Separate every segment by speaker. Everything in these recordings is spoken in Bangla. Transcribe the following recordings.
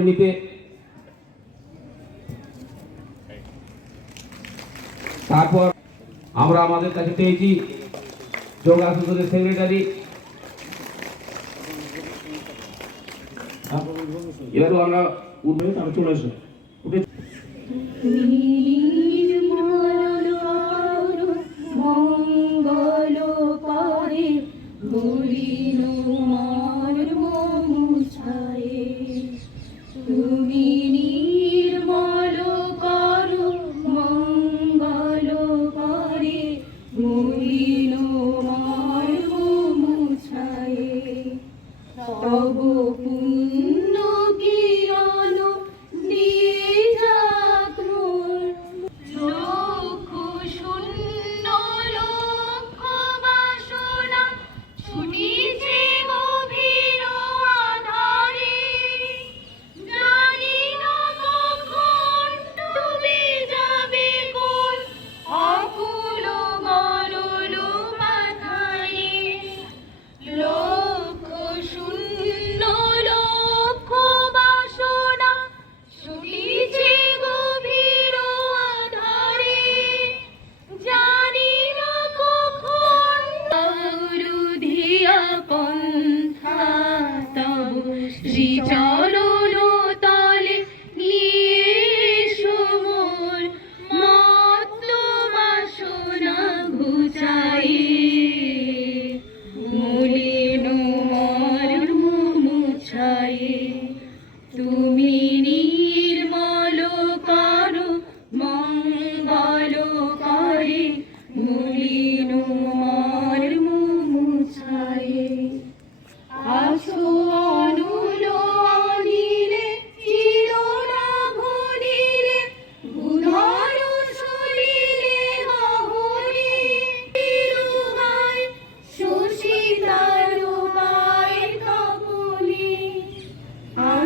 Speaker 1: নিতে তারপর আমরা আমাদের কাছে পেয়েছি যোগ আসনের সেক্রেটারি এবারও আমরা উঠবে
Speaker 2: তারা চলে এসো উঠে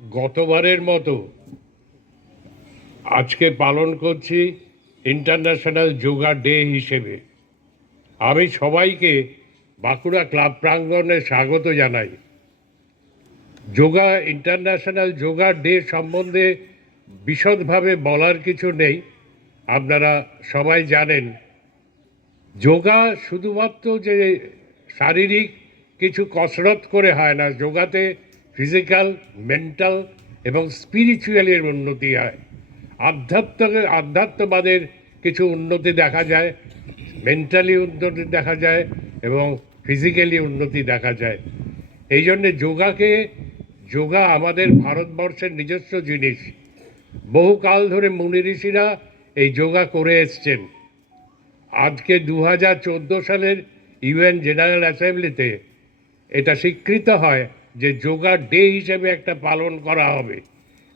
Speaker 3: গতবারের মতো আজকে পালন করছি ইন্টারন্যাশনাল যোগা ডে হিসেবে। আমি সবাইকে বাঁকুড়া ক্লাব প্রাঙ্গণে স্বাগত জানাই। যোগা, ইন্টারন্যাশনাল যোগা ডে সম্বন্ধে বিশদভাবে বলার কিছু নেই। আপনারা সবাই জানেন, যোগা শুধুমাত্র যে শারীরিক কিছু কসরত করে হয় না, যোগাতে ফিজিক্যাল মেন্টাল এবং স্পিরিচুয়ালের উন্নতি হয়। আধ্যাত্ম আধ্যাত্মবাদের কিছু উন্নতি দেখা যায় মেন্টালি উন্নতি দেখা যায় এবং ফিজিক্যালি উন্নতি দেখা যায়। এই জন্যে যোগাকে, যোগা আমাদের ভারতবর্ষের নিজস্ব জিনিস। বহুকাল ধরে মুনি ঋষিরা এই যোগা করে এসছেন। আজকে দু হাজার চোদ্দ সালের ইউএন জেনারেল অ্যাসেম্বলিতে এটা স্বীকৃত হয়। যে যোগা ডে হিসেবে একটা পালন করা হবে।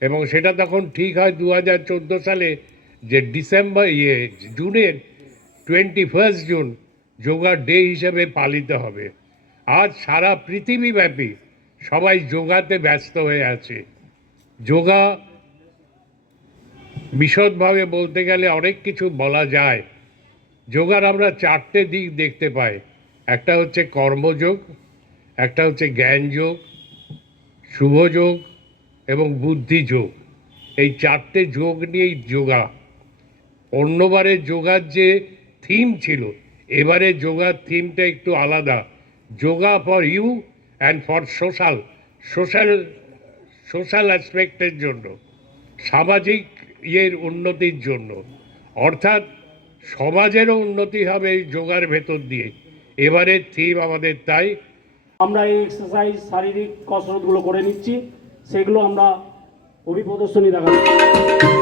Speaker 3: এবং সেটা তখন ঠিক হয় দু হাজার চোদ্দ সালে যে ডিসেম্বর ইয়ে জুনের twenty first June yoga day হিসেবে পালিত হবে। আজ সারা পৃথিবীব্যাপী সবাই যোগাতে ব্যস্ত হয়ে আছে। যোগা বিশদভাবে বলতে গেলে অনেক কিছু বলা যায়। যোগার আমরা চারটে দিক দেখতে পাই। একটা হচ্ছে কর্মযোগ একটা হচ্ছে জ্ঞানযোগ শুভযোগ এবং বুদ্ধিযোগ এই চারটে যোগ নিয়েই যোগা। অন্যবারে যোগার যে থিম ছিল, এবারে যোগার থিমটা একটু আলাদা। Yoga for you and for social social social অ্যাসপেক্টের জন্য, সামাজিক ইয়ের উন্নতির জন্য। অর্থাৎ সমাজেরও উন্নতি হবে এই যোগার ভেতর দিয়ে। এবারের থিম আমাদের তাই
Speaker 2: আমরা এই এক্সারসাইজ শারীরিক কসরতগুলো করে নিচ্ছি সেগুলো আমরা অভিপ্রদর্শনী দেখাবো।